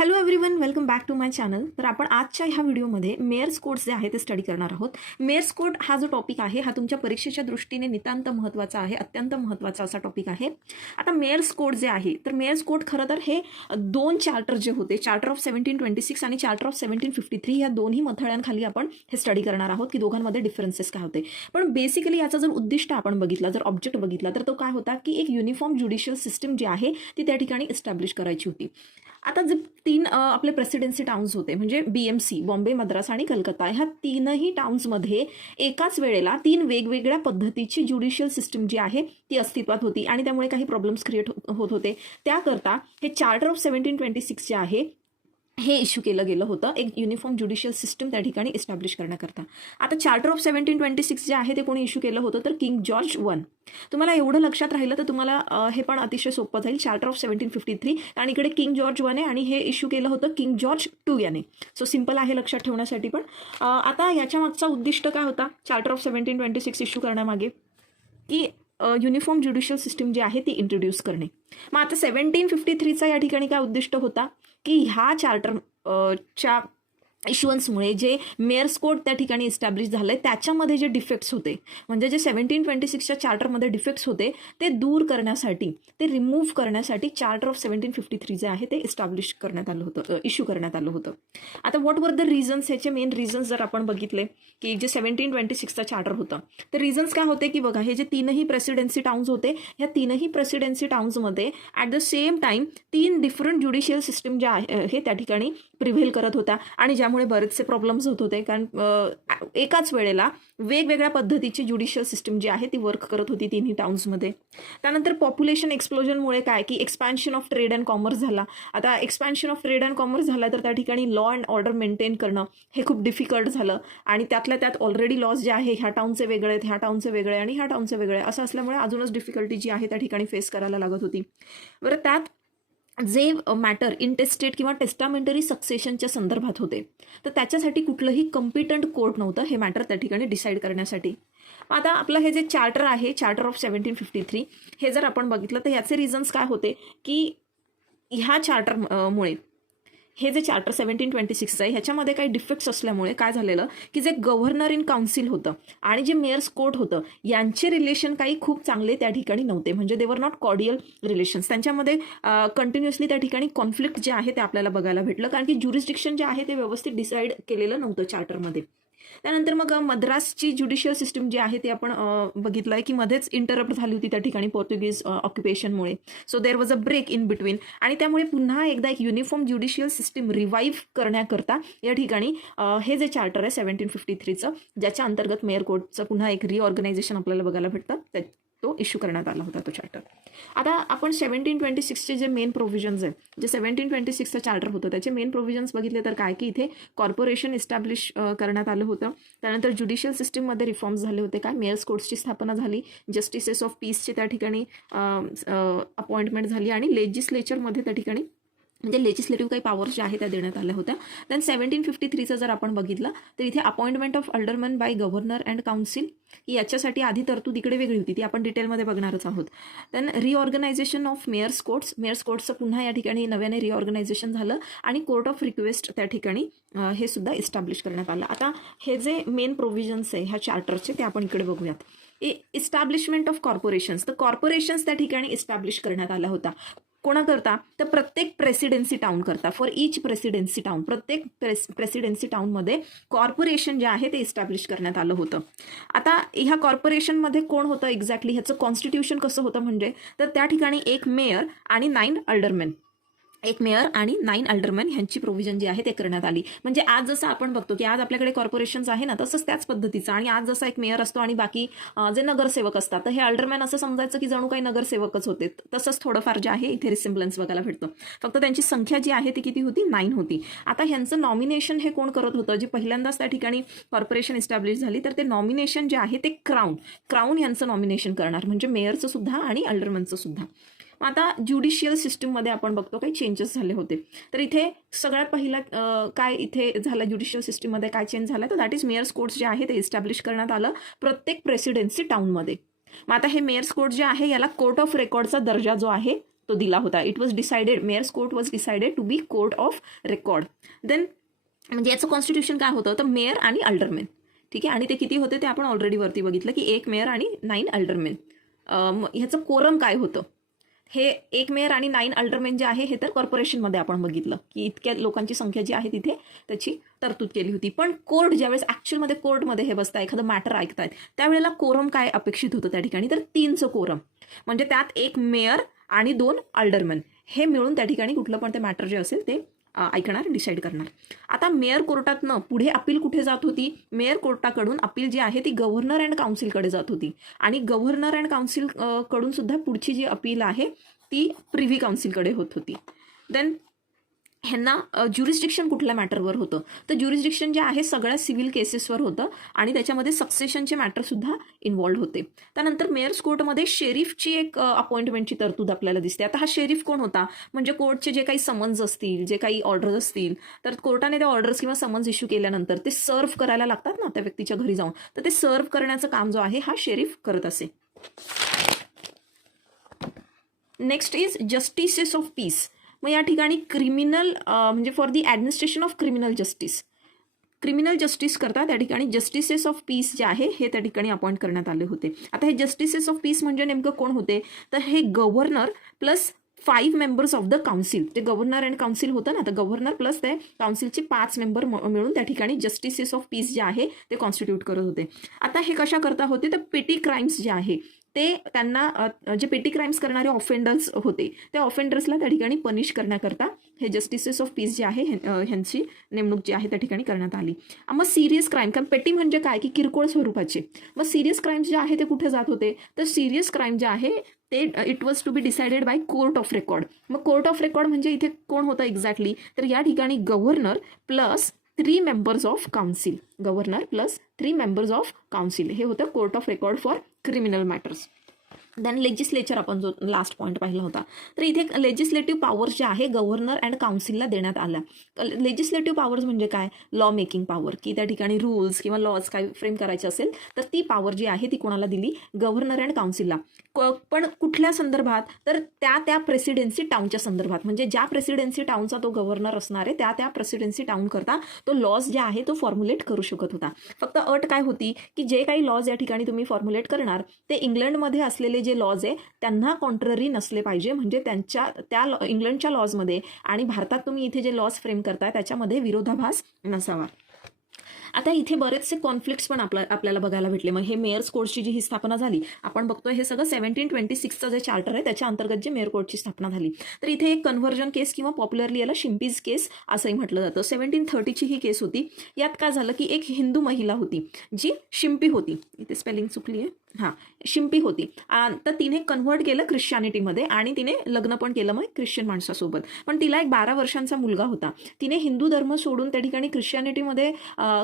Hello everyone, welcome back to my channel. तर आपण आजच्या ह्या व्हिडिओमध्ये मेयर्स कोड्स जे आहे ते स्टडी करणार आहोत. मेयर्स कोड हा जो टॉपिक आहे हा तुमच्या परीक्षेच्या दृष्टीने नितांत महत्त्वाचा आहे, अत्यंत महत्त्वाचा असा टॉपिक आहे. आता मेयर्स कोड जे आहे तर मेयर्स कोड खरं तर हे दोन चार्टर जे होते, चार्टर ऑफ 1726 आणि चार्टर ऑफ 1753 या दोन्ही मथळ्यांखाली आपण हे स्टडी करणार आहोत की दोघांमध्ये डिफरन्सेस काय होते. पण बेसिकली याचा जर उद्दिष्ट आपण बघितला, जर ऑब्जेक्ट बघितला तर तो काय होता की एक युनिफॉर्म ज्युडिशियल सिस्टम जी आहे ती त्या ठिकाणी एस्टॅब्लिश करायची होती. आता जे तीन आपले प्रेसिडेन्सी टाउन्स होते म्हणजे BMC, बॉम्बे, मद्रास आणि कलकत्ता, ह्या तीनही टाउन्समध्ये एकाच वेळेला तीन वेगवेगळ्या पद्धतीची ज्युडिशियल सिस्टम जी आहे ती अस्तित्वात होती आणि त्यामुळे काही प्रॉब्लेम्स क्रिएट होत होते. त्याकरता हे चार्टर ऑफ 1726 जे आहे हे इश्यू केलं गेलं होतं एक युनिफॉर्म ज्युडिशियल सिस्टम त्या ठिकाणी एस्टॅब्लिश करण्याकरता. आता चार्टर ऑफ 1726 जे आहे ते कोणी इश्यू केलं होतं तर किंग जॉर्ज वन. तुम्हाला एवढं लक्षात राहिलं तर तुम्हाला हे पण अतिशय सोपं जाईल. चार्टर ऑफ 1753 आणि इकडे किंग जॉर्ज वन आहे आणि हे इश्यू केलं होतं किंग जॉर्ज टू याने. सो सिम्पल आहे लक्षात ठेवण्यासाठी. पण आता याच्या मागचा उद्दिष्ट काय होता चार्टर ऑफ 1726 इश्यू करण्यामागे की युनिफॉर्म ज्युडिशियल सिस्टम जी आहे ती इंट्रोड्यूस करणे. मग आता 1753चा या ठिकाणी काय उद्दिष्ट होता की ह्या चार्टरच्या इश्युअन्समुळे जे मेयर्स कोड त्या ठिकाणी इस्टॅब्लिश झालं आहे त्याच्यामध्ये जे डिफेक्ट्स होते, म्हणजे जे 1726च्या चार्टरमध्ये डिफेक्ट्स होते ते दूर करण्यासाठी, ते रिमूव्ह करण्यासाठी चार्टर ऑफ 1753 जे आहे ते इस्टॅब्लिश करण्यात आलं होतं, इश्यू करण्यात आलं होतं. आता व्हॉट वर द रिझन्स, ह्याचे मेन रिझन्स जर आपण बघितले की जे 1726चा चार्टर होतं तर रिझन्स काय होते की बघा, हे जे तीनही प्रेसिडेन्सी टाउन्स होते ह्या तीनही प्रेसिडेन्सी टाउन्समध्ये ॲट द सेम टाईम तीन डिफरंट ज्युडिशियल सिस्टम ज्या आहे त्या ठिकाणी प्रिव्हेल करत होता आणि ज्यामुळे बरेचसे प्रॉब्लेम्स होत होते. कारण एकाच वेळेला वेगवेगळ्या पद्धतीची ज्युडिशियल सिस्टम जी आहे ती वर्क करत होती तिन्ही टाउन्समध्ये. त्यानंतर पॉप्युलेशन एक्सप्लोजनमुळे काय की expansion of trade and commerce झाला. आता expansion of trade and commerce झाला तर त्या ठिकाणी लॉ अँड ऑर्डर मेंटेन करणं हे खूप डिफिकल्ट झालं आणि त्यातल्या त्यात ऑलरेडी लॉज जे आहे ह्या टाउनचे वेगळे आहेत, ह्या टाउनचे वेगळे आणि ह्या टाउनचे वेगळे, असं असल्यामुळे अजूनच डिफिकल्टी जी आहे त्या ठिकाणी फेस करायला लागत होती. बरं, त्यात जे मॅटर इंटेस्टेट किंवा टेस्टामेंटरी सक्सेशनच्या संदर्भात होते तर त्याच्यासाठी कुठलंही कॉम्पिटंट कोर्ट नव्हतं हे मॅटर त्या ठिकाणी डिसाईड करण्यासाठी. आता आपलं हे जे चार्टर आहे चार्टर ऑफ 1753 हे जर आपण बघितलं तर याचे रिझन्स काय होते की ह्या चार्टरमुळे हे जे चार्टर 1726 आहे ह्याच्यामध्ये काही डिफेक्ट्स असल्यामुळे काय झालेलं की जे गव्हर्नर इन काउन्सिल होतं आणि जे मेयर्स कोर्ट होतं यांचे रिलेशन काही खूप चांगले त्या ठिकाणी नव्हते. म्हणजे दे वर नॉट कॉर्डियल रिलेशन्स. त्यांच्यामध्ये कंटिन्युअसली त्या ठिकाणी कॉन्फ्लिक्ट जे आहे ते आपल्याला बघायला भेटलं कारण की ज्युरिस्डिक्शन जे आहे ते व्यवस्थित डिसाईड केलेलं नव्हतं चार्टरमध्ये. त्यानंतर मग मद्रासची ज्युडिशियल सिस्टम जी आहे ती आपण बघितलं आहे की मध्येच इंटरप्ट झाली होती त्या ठिकाणी पोर्तुगीज ऑक्युपेशनमुळे. So there was a break in between आणि त्यामुळे पुन्हा एकदा एक युनिफॉर्म ज्युडिशियल सिस्टम रिवाईव्ह करण्याकरता या ठिकाणी हे जे चार्टर आहे 1753चं ज्याच्या अंतर्गत मेयर कोडचं पुन्हा एक रिऑर्गनायझेशन आपल्याला बघायला भेटतं तो इश्यू करण्यात आला होता तो चार्टर. आता आपण 1726चे जे मेन प्रोव्हिजन्स आहे, जे 1726चं चार्टर होतं त्याचे मेन प्रोव्हिजन्स बघितले तर काय की इथे कॉर्पोरेशन इस्टॅब्लिश करण्यात आलं होतं. त्यानंतर ज्युडिशियल सिस्टममध्ये रिफॉर्म्स झाले होते. काय मेयर्स कोर्ट्सची स्थापना झाली, जस्टिसेस ऑफ पीसची त्या ठिकाणी अपॉइंटमेंट झाली आणि लेजिस्लेचरमध्ये त्या ठिकाणी म्हणजे लेजिस्लेटिव्ह काही पॉवर्स ज्या आहेत त्या देण्यात आल्या होत्या. देन 1753चं जर आपण बघितलं तर इथे appointment of alderman by governor and council याच्यासाठी आधी तरतूद इकडे वेगळी होती, ती आपण डिटेलमध्ये बघणारच आहोत. देन रिऑर्गनायझेशन ऑफ मेयर्स कोर्ट्सचं पुन्हा या ठिकाणी नव्याने रिऑर्गनायझेशन झालं आणि कोर्ट ऑफ रिक्वेस्ट त्या ठिकाणी हे सुद्धा इस्टॅब्लिश करण्यात आलं. आता हे जे मेन प्रोव्हिजन्स आहे ह्या चार्टरचे ते आपण इकडे बघूयात. इस्टॅब्लिशमेंट ऑफ कॉर्पोरेशन्स, तर कॉर्पोरेशन्स त्या ठिकाणी इस्टॅब्लिश करण्यात आल्या होता. कोणाकरता तर प्रत्येक प्रेसिडेन्सी टाउन करता, फॉर इच प्रेसिडेन्सी टाउन, प्रत्येक प्रेसिडेन्सी टाउनमध्ये कॉर्पोरेशन जे आहे ते इस्टॅब्लिश करण्यात आलं होतं. आता ह्या कॉर्पोरेशनमध्ये कोण होतं एक्झॅक्टली, ह्याचं कॉन्स्टिट्यूशन कसं होतं म्हणजे तर त्या ठिकाणी एक मेयर आणि 9 अल्डरमॅन, एक मेयर आणि 9 अल्डरमॅन ह्यांची प्रोव्हिजन जी आहे ते करण्यात आली. म्हणजे आज जसं आपण बघतो की आज आपल्याकडे कॉर्पोरेशन्स आहे ना तसंच त्याच पद्धतीचं, आणि आज जसा एक मेयर असतो आणि बाकी जे नगरसेवक असतात तर हे अल्डरमॅन असं समजायचं की जणू काही नगरसेवकच होते. तसंच थोडंफार जे आहे इथे रिसेम्बलन्स बघायला भेटतं. फक्त त्यांची संख्या जी आहे ती किती होती, 9 होती. आता ह्यांचं नॉमिनेशन हे कोण करत होतं, जे पहिल्यांदाच त्या ठिकाणी कॉर्पोरेशन इस्टॅब्लिश झाली तर ते नॉमिनेशन जे आहे ते क्राऊन यांचं नॉमिनेशन करणार, म्हणजे मेयरचं सुद्धा आणि अल्डरमॅनचं सुद्धा. आता ज्युडिशियल सिस्टममध्ये आपण बघतो काही चेंजेस झाले होते. तर इथे सगळ्यात पहिला काय इथे झालं ज्युडिशियल सिस्टममध्ये काय चेंज झाला तर दॅट इज मेयर्स कोर्ट्स जे आहे ते इस्टॅब्लिश करण्यात आलं प्रत्येक प्रेसिडेन्सी टाउनमध्ये. मग आता हे मेयर्स कोर्ट जे आहे याला कोर्ट ऑफ रेकॉर्डचा दर्जा जो आहे तो दिला होता. It was decided, mayors court was decided to be court of record. Then म्हणजे याचं कॉन्स्टिट्यूशन काय होतं, तर मेयर आणि अल्डरमेन. ठीक आहे, आणि ते किती होते ते आपण ऑलरेडी वरती बघितलं की 1 मेयर आणि 9 अल्डरमेन. ह्याचं कोरम काय होतं, हे 1 मेयर आणि 9 अल्डरमेन जे आहे हे तर कॉर्पोरेशनमध्ये आपण बघितलं की इतक्या लोकांची संख्या जी आहे तिथे त्याची तरतूद केली होती. पण कोर्ट ज्यावेळेस ॲक्च्युअलमध्ये कोर्टमध्ये हे बसता एखादं मॅटर ऐकतायत त्यावेळेला कोरम काय अपेक्षित होतं त्या ठिकाणी, तर 3चं कोरम. म्हणजे त्यात 1 मेयर आणि 2 अल्डरमन हे मिळून त्या ठिकाणी कुठलं पण ते मॅटर जे असेल ते ऐकणार, डिसाईड करणार. आता मेयर कोर्टातनं पुढे अपील कुठे जात होती, मेयर कोर्टाकडून अपील जी आहे ती गव्हर्नर अँड काउन्सिलकडे जात होती. आणि गव्हर्नर अँड काउन्सिल कडून सुद्धा पुढची जी अपील आहे ती प्रिव्ही काउन्सिलकडे होत होती. देन ह्यांना ज्युरिस्डिक्शन कुठल्या मॅटरवर होतं, तर ज्युरिस्डिक्शन जे आहे सगळ्या सिव्हिल केसेसवर होतं आणि त्याच्यामध्ये सक्सेशनचे मॅटरसुद्धा इन्व्हॉल्ड होते. त्यानंतर मेयर्स कोर्टमध्ये शेरीफची एक अपॉइंटमेंटची तरतूद आपल्याला दिसते. आता हा शेरीफ कोण होता, म्हणजे कोर्टचे जे काही समन्स असतील, जे काही ऑर्डर्स असतील, तर कोर्टाने त्या ऑर्डर्स किंवा समन्स इश्यू केल्यानंतर ते सर्व्ह करायला लागतात ना त्या व्यक्तीच्या घरी जाऊन, तर ते सर्व्ह करण्याचं काम जो आहे हा शेरीफ करत असे. Next is justices of peace. मग या ठिकाणी क्रिमिनल म्हणजे for the administration of criminal justice करता त्या ठिकाणी जस्टिसेस ऑफ पीस जे आहे हे त्या ठिकाणी अपॉइंट करण्यात आले होते. आता हे जस्टिसेस ऑफ पीस म्हणजे नेमकं कोण होते, तर हे governor plus 5 members of the council. जे गव्हर्नर अँड काउन्सिल होतं ना, तर गव्हर्नर प्लस ते काउन्सिलचे 5 मेंबर मिळून त्या ठिकाणी जस्टिसेस ऑफ पीस जे आहे ते कॉन्स्टिट्यूट करत होते. आता हे कशा करता होते, तर पेटी क्राईम्स जे आहे ते त्यांना जे पेटी क्राईम्स करणारे ऑफेंडर्स होते त्या ऑफेंडर्सला त्या ठिकाणी पनिश करण्याकरता हे जस्टिसेस ऑफ पीस जे आहे ह्यांची नेमणूक जी आहे त्या ठिकाणी करण्यात आली. मग सिरियस क्राईम, कारण पेटी म्हणजे काय की किरकोळ स्वरूपाचे, मग सिरियस क्राईम्स जे आहे ते कुठे जात होते, तर सिरियस क्राईम जे आहे ते it was to be decided by court of record. मग कोर्ट ऑफ रेकॉर्ड म्हणजे इथे कोण होतं एक्झॅक्टली, तर या ठिकाणी governor plus 3 members of council. Governor plus 3 members of council हे होतं court of record for criminal matters. Then legislature आपण जो लास्ट पॉईंट पाहिला होता, तर इथे लेजिस्लेटिव्ह पॉवर्स जे आहे गव्हर्नर अँड काउन्सिलला देण्यात आल्या. लेजिस्लेटिव्ह पॉवर्स म्हणजे काय, लॉ मेकिंग पॉवर, की त्या ठिकाणी रूल्स किंवा लॉज काय फ्रेम करायचे असेल तर ती पॉवर जी आहे ती कोणाला दिली, गव्हर्नर अँड काउन्सिलला. पण कुठल्या संदर्भात, तर त्या प्रेसिडेन्सी टाउनच्या संदर्भात. म्हणजे ज्या प्रेसिडेन्सी टाउनचा तो गव्हर्नर असणार आहे त्या प्रेसिडेन्सी टाउन करता तो लॉज जे आहे तो फॉर्म्युलेट करू शकत होता. फक्त अट काय होती की जे काही लॉज या ठिकाणी तुम्ही फॉर्म्युलेट करणार ते इंग्लंडमध्ये असलेले जे लॉज आहे त्यांना कॉन्ट्ररी नसले पाहिजे. म्हणजे त्या इंग्लंडच्या लॉजमध्ये आणि भारतात तुम्ही इथे जे लॉज फ्रेम करताय त्याच्यामध्ये विरोधाभास नसावा. आता इथे बरेचसे कॉन्फ्लिक्ट्स पण आपल्याला बघायला भेटले. मग हे मेयर्स कोर्टची जी ही स्थापना झाली, आपण बघतोय हे सगळं 1726चं जे चार्टर आहे त्याच्या अंतर्गत जे मेयर कोर्टची स्थापना झाली. तर इथे एक कन्व्हर्जन केस किंवा पॉप्युलरली याला शिंपीज केस असंही म्हटलं जातं. 1730ची ही केस होती. यात काय झालं की एक हिंदू महिला होती जी शिंपी होती, इथे स्पेलिंग चुकली आहे, शिंपी होती. तर तिने कन्व्हर्ट केलं ख्रिश्चॅनिटीमध्ये आणि तिने लग्न पण केलं मग ख्रिश्चन माणसासोबत. पण तिला एक 12 वर्षांचा मुलगा होता. तिने हिंदू धर्म सोडून त्या ठिकाणी ख्रिश्चॅनिटीमध्ये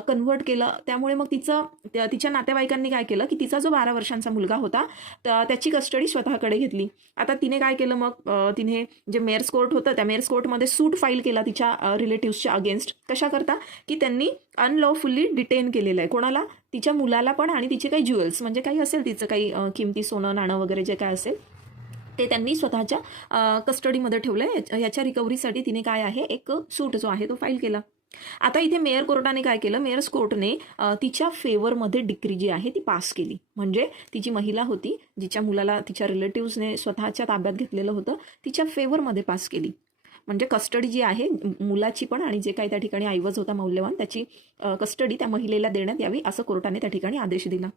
कन्व्हर्ट केलं. त्यामुळे मग तिच्या नातेवाईकांनी काय केलं की तिचा जो 12 वर्षांचा मुलगा होता त्याची कस्टडी स्वतःकडे घेतली. आता तिने काय केलं, मग तिने जे मेयर्स कोर्ट होतं त्या मेयर्स कोर्टमध्ये सूट फाईल केला तिच्या रिलेटिव्सच्या अगेन्स्ट. कशा करता की त्यांनी अनलॉफुली डिटेन केलेलं आहे कोणाला, तिच्या मुलाला पण, आणि तिचे काही ज्युएल्स म्हणजे काही असेल तिचं काही किमती सोनं नाणं वगैरे जे काय असेल ते त्यांनी स्वतःच्या कस्टडीमध्ये ठेवलं. याच्या रिकव्हरीसाठी तिने काय आहे एक सूट जो आहे तो फाईल केला. आता इथे मेयर कोर्टाने काय केलं, मेयर्स कोर्टने तिच्या फेवरमध्ये डिक्री जी आहे ती पास केली. म्हणजे ती जी महिला होती जिच्या मुलाला तिच्या रिलेटिव्सने स्वतःच्या ताब्यात घेतलेलं होतं तिच्या फेवरमध्ये पास केली. म्हणजे कस्टडी जी आहे मुलाची पण आणि जे काही त्या ठिकाणी ऐवज होता मौल्यवान त्याची कस्टडी त्या महिलेला देण्यात यावी असं कोर्टाने त्या ठिकाणी आदेश दिला.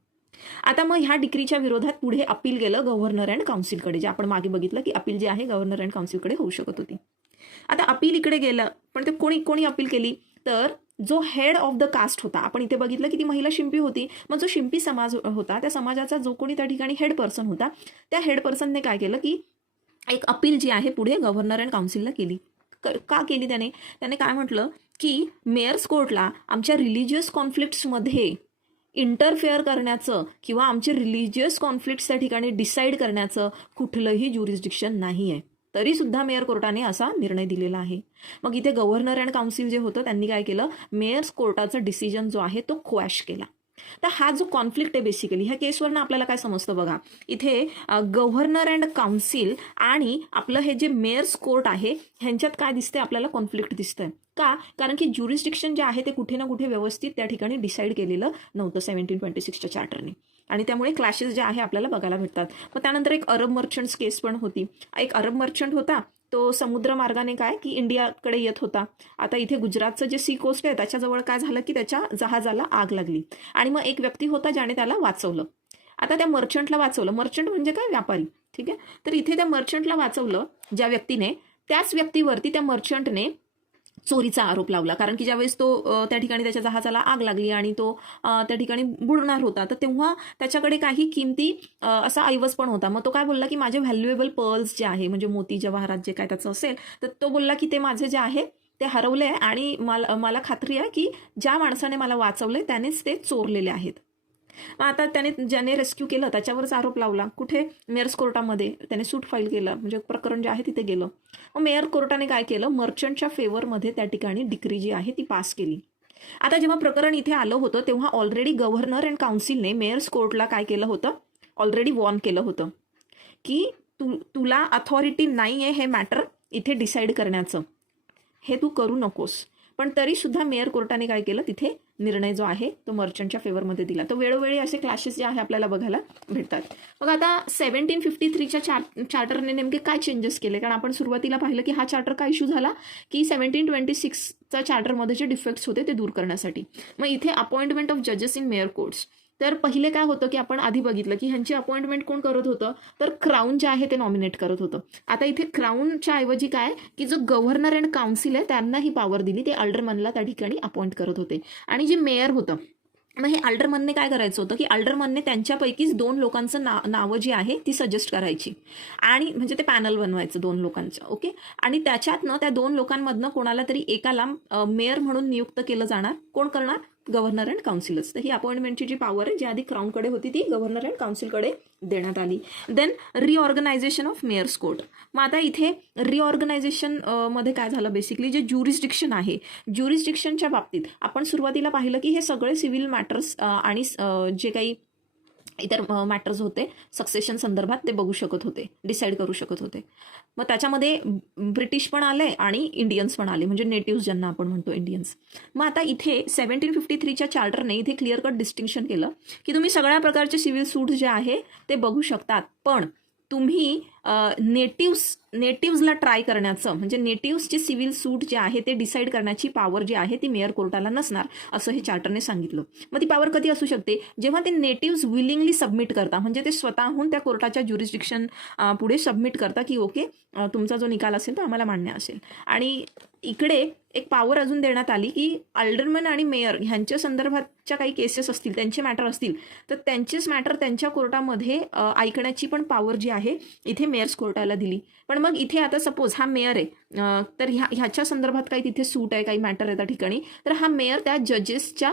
आता मग ह्या डिक्रीच्या विरोधात पुढे अपील गेलं गव्हर्नर अँड काउन्सिलकडे, जे आपण मागे बघितलं की अपील जे आहे गव्हर्नर अँड काउन्सिलकडे होऊ शकत होती. आता अपील इकडे गेलं, पण ते कोणी अपील केली, तर जो हेड ऑफ द कास्ट होता. आपण इथे बघितलं की ती महिला शिंपी होती. मग जो शिंपी समाज होता त्या समाजाचा जो कोणी त्या ठिकाणी हेड पर्सन होता त्या हेड पर्सनने काय केलं की एक अपील जी आहे पुढे गव्हर्नर अँड काउन्सिलला केली. का केली त्याने काय म्हटलं की मेयर्स कोर्टला आमच्या रिलिजियस कॉन्फ्लिक्ट्समध्ये इंटरफेअर करण्याचं किंवा आमचे रिलिजियस कॉन्फ्लिक्ट्स त्या ठिकाणी डिसाईड करण्याचं कुठलंही ज्युरिस्डिक्शन नाही आहे. तरीसुद्धा मेयर कोर्टाने असा निर्णय दिलेला आहे. मग इथे गव्हर्नर अँड काउन्सिल जे होतं त्यांनी काय केलं, मेयर्स कोर्टाचा डिसिजन जो आहे तो क्वॅश केला. तर हा जो कॉन्फ्लिक्ट आहे बेसिकली ह्या केसवरनं आपल्याला काय समजतं बघा, इथे गव्हर्नर अँड काउन्सिल आणि आपलं हे जे मेयर्स कोर्ट आहे ह्यांच्यात काय दिसतंय, आपल्याला कॉन्फ्लिक्ट दिसतंय. का? कारण की ज्युरिस्डिक्शन जे आहे ते कुठे ना कुठे व्यवस्थित त्या ठिकाणी डिसाईड केलेलं नव्हतं 1726च्या चार्टरने, आणि त्यामुळे क्लॅशेस जे आहे आपल्याला बघायला भेटतात. मग त्यानंतर एक अरब मर्चंट्स केस पण होती. एक अरब मर्चंट होता, तो समुद्र मार्गाने काय की इंडियाकडे येत होता. आता इथे गुजरातचं जे सी कोस्ट आहे त्याच्याजवळ काय झालं की त्याच्या जहाजाला आग लागली, आणि मग एक व्यक्ती होता ज्याने त्याला वाचवलं. आता त्या मर्चंटला वाचवलं, मर्चंट म्हणजे काय, व्यापारी, ठीक आहे. तर इथे त्या मर्चंटला वाचवलं ज्या व्यक्तीने, त्याच व्यक्तीवरती त्या मर्चंटने चोरीचा आरोप लावला. कारण की ज्यावेळेस तो त्या ठिकाणी त्याच्या जहाजाला आग लागली आणि तो त्या ठिकाणी बुडणार होता, तर तेव्हा त्याच्याकडे काही किमती असा ऐवज पण होता. मग तो काय बोलला की माझे व्हॅल्युएबल पर्ल्स जे आहे, म्हणजे मोती जवाहरात जे काय त्याचं असेल, तर तो बोलला की ते माझे जे आहे ते हरवले आहे, आणि मला खात्री आहे की ज्या माणसाने मला वाचवले त्यानेच ते चोरलेले आहेत. मग आता त्याने ज्याने रेस्क्यू केलं त्याच्यावरच आरोप लावला. कुठे? मेयर्स कोर्टामध्ये त्याने सूट फाईल केलं, म्हणजे प्रकरण जे आहे तिथे गेलं. मग मेयर कोर्टाने काय केलं, मर्चंटच्या फेवरमध्ये त्या ठिकाणी डिक्री जी आहे ती पास केली. आता जेव्हा प्रकरण इथे आलं होतं तेव्हा ऑलरेडी गव्हर्नर अँड काउन्सिलने मेयर्स कोर्टला काय केलं होतं, ऑलरेडी वॉर्न केलं होतं की तुला अथॉरिटी नाही आहे हे मॅटर इथे डिसाईड करण्याचं, हे तू करू नकोस. पण तरी सुद्धा मेयर कोर्टाने काय केलं, तिथे निर्णय जो आहे तो मर्चंटच्या फेवरमध्ये दिला. तर वेळोवेळी असे क्लॅशेस जे आहे आपल्याला बघायला भेटतात. मग आता 1753च्या चार्टरने नेमके काय चेंजेस केले, कारण आपण सुरुवातीला पाहिलं की हा चार्टर काय इश्यू झाला की 1726च्या चार्टरमध्ये जे डिफेक्ट्स होते ते दूर करण्यासाठी. मग इथे अपॉइंटमेंट ऑफ जजेस इन मेयर कोर्ट्स, तर पहिले काय होतं की आपण आधी बघितलं की ह्यांची अपॉइंटमेंट कोण करत होतं, तर क्राऊन जे आहे ते नॉमिनेट करत होतं. आता इथे क्राऊनच्या ऐवजी काय की जो गव्हर्नर अँड काउन्सिल आहे त्यांना ही पॉवर दिली, ते अल्डरमनला त्या ठिकाणी अपॉइंट करत होते. आणि जे मेयर होतं, मग हे अल्डरमनने काय करायचं होतं की अल्डरमनने त्यांच्यापैकीच 2 लोकांचं नावं जी आहे ती सजेस्ट करायची, आणि म्हणजे ते पॅनल बनवायचं 2 लोकांचं, ओके. आणि त्याच्यातनं त्या 2 लोकांमधनं कोणाला तरी एकाला मेयर म्हणून नियुक्त केलं जाणार. कोण करणार? गव्हर्नर अँड काउन्सिलच. तर ही अपॉइंटमेंटची जी पॉवर आहे जी आधी क्राऊनकडे होती ती गव्हर्नर अँड काउन्सिलकडे देण्यात आली. Then reorganization of mayor's court. मग आता इथे रिऑर्गनायझेशन मध्ये काय झालं, बेसिकली जे ज्युरिस्डिक्शन आहे, ज्युरिस्डिक्शनच्या बाबतीत आपण सुरुवातीला पाहिलं की हे सगळे सिव्हिल मॅटर्स आणि जे काही इतर मॅटर्स होते सक्सेशन संदर्भात ते बघू शकत होते, डिसाईड करू शकत होते. मग त्याच्यामध्ये ब्रिटिश पण आले आणि इंडियन्स पण आले, म्हणजे नेटिव्ह ज्यांना आपण म्हणतो इंडियन्स. मग आता इथे 1753च्या चार्टरने इथे क्लिअर कट डिस्टिंक्शन केलं की तुम्ही सगळ्या प्रकारचे सिव्हिल सूट जे आहे ते बघू शकतात, पण तुम्ही नेटिव्हजला ट्राय करण्याचं, म्हणजे नेटिव्हचे सिव्हिल सूट जे आहे ते डिसाईड करण्याची पॉवर जी आहे ती मेयर कोर्टाला नसणार, असं हे चार्टरने सांगितलं. मग ती पॉवर कधी असू शकते, जेव्हा ते नेटिव्हज विलिंगली सबमिट करता, म्हणजे ते स्वतःहून त्या कोर्टाच्या ज्युरिस्डिक्शन पुढे सबमिट करता की ओके तुमचा जो निकाल असेल तो आम्हाला मान्य असेल. आणि इकडे एक पॉवर अजून देण्यात आली की अल्डरमन आणि मेयर ह्यांच्या संदर्भातच्या काही केसेस असतील, त्यांचे मॅटर असतील, तर त्यांचेच मॅटर त्यांच्या कोर्टामध्ये ऐकण्याची पण पॉवर जी आहे इथे मेयर्स कोर्टाला दिली. पण मग इथे आता सपोज हा मेयर आहे, तर ह्याच्या संदर्भात काही तिथे सूट आहे, काही मॅटर आहे त्या ठिकाणी, तर हा मेयर त्या जजेसच्या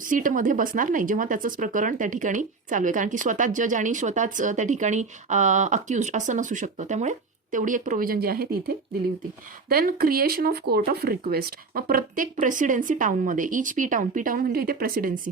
सीटमध्ये बसणार नाही जेव्हा त्याचंच प्रकरण त्या ठिकाणी चालू आहे, कारण की स्वतःच जज आणि स्वतःच त्या ठिकाणी अक्युज असं नसू शकतं. त्यामुळे तेवढी एक प्रोव्हिजन जी आहे ती इथे दिली होती. Then creation of court of request. मग प्रत्येक प्रेसिडेन्सी टाउनमध्ये, इच पी टाउन म्हणजे इथे प्रेसिडेन्सी,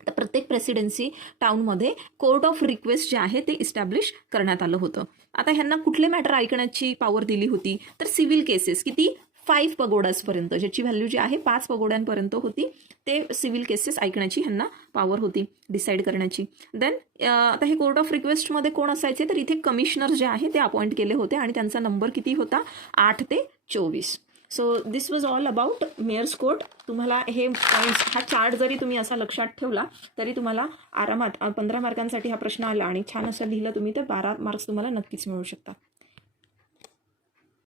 तर प्रत्येक प्रेसिडेन्सी टाउनमध्ये कोर्ट ऑफ रिक्वेस्ट जे आहे ते इस्टॅब्लिश करण्यात आलं होतं. आता ह्यांना कुठले मॅटर ऐकण्याची पॉवर दिली होती, तर सिव्हिल केसेस किती 5 पगोडाजपर्यंत, ज्याची व्हॅल्यू जी आहे 5 पगोड्यांपर्यंत होती, ते सिव्हिल केसेस ऐकण्याची ह्यांना पॉवर होती, डिसाईड करण्याची. देन आता हे कोर्ट ऑफ रिक्वेस्टमध्ये कोण असायचे, तर इथे कमिशनर जे आहे ते अपॉइंट केले होते आणि त्यांचा नंबर किती होता, 8 ते 24. So this was all about mayors court. तुम्हाला हे पॉईंट्स, हा चार्ट जरी तुम्ही असा लक्षात ठेवला तरी तुम्हाला आरामात 15 मार्कांसाठी हा प्रश्न आला आणि छान असं लिहिलं तुम्ही तर 12 मार्क्स तुम्हाला नक्कीच मिळू शकतात.